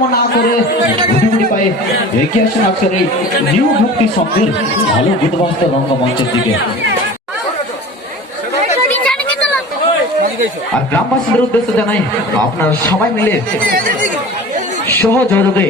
বিলম্ব না করে গুটি পায়ে এগিয়ে আসেন আজকের এই নিউ ভক্তি সঙ্গের ভালো বুধবাস্ত রঙ্গমঞ্চের দিকে। আর গ্রামবাসীদের উদ্দেশ্যে জানাই আপনারা সবাই মিলে সহযোগে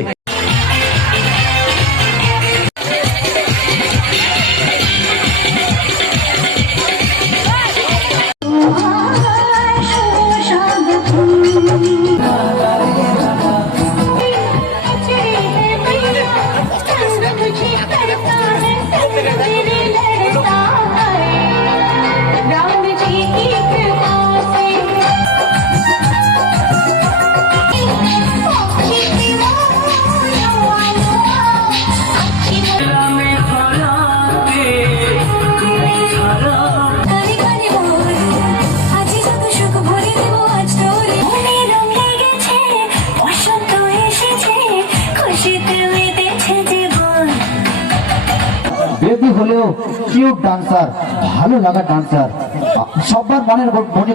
বেবি হলেও কিউট ডান্সার, ভালো লাগা ডান্সার, সবার মনে